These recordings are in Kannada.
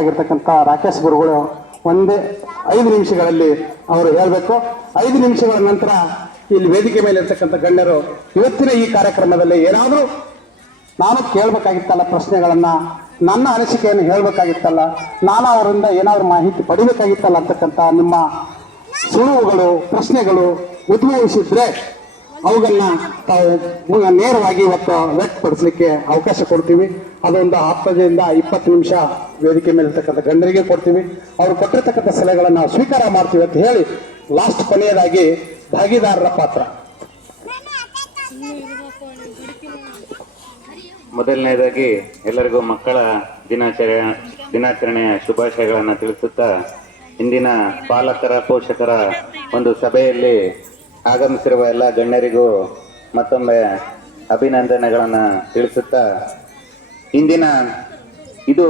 ಆಗಿರ್ತಕ್ಕಂಥ ರಾಕೇಶ್ ಗುರುಗಳು ಒಂದೇ ಐದು ನಿಮಿಷಗಳಲ್ಲಿ ಅವರು ಹೇಳಬೇಕು. ಐದು ನಿಮಿಷಗಳ ನಂತರ ಇಲ್ಲಿ ವೇದಿಕೆ ಮೇಲೆ ಇರ್ತಕ್ಕಂಥ ಗಣ್ಯರು ಇವತ್ತಿನ ಈ ಕಾರ್ಯಕ್ರಮದಲ್ಲಿ ಏನಾದರೂ ನಾನು ಕೇಳಬೇಕಾಗಿತ್ತಲ್ಲ ಪ್ರಶ್ನೆಗಳನ್ನು, ನನ್ನ ಅನಿಸಿಕೆಯನ್ನು ಹೇಳಬೇಕಾಗಿತ್ತಲ್ಲ, ನಾನು ಅವರಿಂದ ಏನಾದರೂ ಮಾಹಿತಿ ಪಡಿಬೇಕಾಗಿತ್ತಲ್ಲ ಅಂತಕ್ಕಂಥ ನಿಮ್ಮ ಸುಳುವುಗಳು, ಪ್ರಶ್ನೆಗಳು ಉದ್ಭವಿಸಿದ್ರೆ ಅವುಗಳನ್ನ ತಾವು ನೇರವಾಗಿ ಇವತ್ತು ವ್ಯಕ್ತಪಡಿಸಲಿಕ್ಕೆ ಅವಕಾಶ ಕೊಡ್ತೀವಿ. ಅದೊಂದು ಹತ್ತರಿಂದ ಇಪ್ಪತ್ತು ನಿಮಿಷ ವೇದಿಕೆ ಮೇಲೆ ಇರ್ತಕ್ಕಂಥ ಗಣ್ಯರಿಗೆ ಕೊಡ್ತೀವಿ. ಅವರು ಕೊಟ್ಟಿರ್ತಕ್ಕಂಥ ಸಲಹೆಗಳನ್ನು ಸ್ವೀಕಾರ ಮಾಡ್ತೀವಿ ಅಂತ ಹೇಳಿ ಲಾಸ್ಟ್ ಕೊನೆಯದಾಗಿ ಭಾಗಿದಾರರ ಪಾತ್ರ. ಮೊದಲನೇದಾಗಿ ಎಲ್ಲರಿಗೂ ಮಕ್ಕಳ ದಿನಾಚರಣೆ, ದಿನಾಚರಣೆಯ ಶುಭಾಶಯಗಳನ್ನು ತಿಳಿಸುತ್ತಾ, ಇಂದಿನ ಪಾಲಕರ, ಪೋಷಕರ ಒಂದು ಸಭೆಯಲ್ಲಿ ಆಗಮಿಸಿರುವ ಎಲ್ಲ ಗಣ್ಯರಿಗೂ ಮತ್ತೊಮ್ಮೆ ಅಭಿನಂದನೆಗಳನ್ನು ತಿಳಿಸುತ್ತಾ, ಇಂದಿನ ಇದು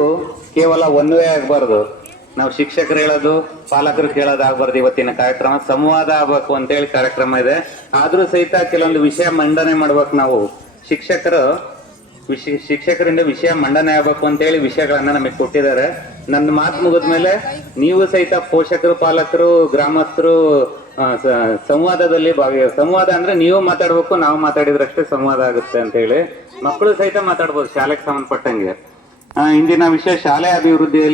ಕೇವಲ ಒನ್ ವೇ ಆಗಬಾರ್ದು. ನಾವು ಶಿಕ್ಷಕರು ಹೇಳೋದು, ಪಾಲಕರು ಕೇಳೋದಾಗಬಾರ್ದು ಇವತ್ತಿನ ಕಾರ್ಯಕ್ರಮ. ಸಂವಾದ ಆಗ್ಬೇಕು ಅಂತೇಳಿ ಕಾರ್ಯಕ್ರಮ ಇದೆ. ಆದರೂ ಸಹಿತ ಕೆಲವೊಂದು ವಿಷಯ ಮಂಡನೆ ಮಾಡ್ಬೇಕು ನಾವು. ಶಿಕ್ಷಕರು ವಿಷ ಶಿಕ್ಷಕರಿಂದ ವಿಷಯ ಮಂಡನೆ ಆಗ್ಬೇಕು ಅಂತೇಳಿ ವಿಷಯಗಳನ್ನ ನಮಗೆ ಕೊಟ್ಟಿದ್ದಾರೆ. ನನ್ನ ಮಾತು ಮುಗಿದ್ಮೇಲೆ ನೀವು ಸಹಿತ ಪೋಷಕರು, ಪಾಲಕರು, ಗ್ರಾಮಸ್ಥರು ಸಂವಾದದಲ್ಲಿ ಭಾಗ, ಸಂವಾದ ಅಂದ್ರೆ ನೀವು ಮಾತಾಡ್ಬೇಕು, ನಾವು ಮಾತಾಡಿದ್ರಷ್ಟೇ ಸಂವಾದ ಆಗುತ್ತೆ ಅಂತ ಹೇಳಿ ಮಕ್ಕಳು ಸಹಿತ ಮಾತಾಡ್ಬೋದು ಶಾಲೆಗೆ ಸಂಬಂಧಪಟ್ಟಂಗೆ. ಇಂದಿನ ವಿಷಯ ಶಾಲೆ ಅಭಿವೃದ್ಧಿಯಲ್ಲಿ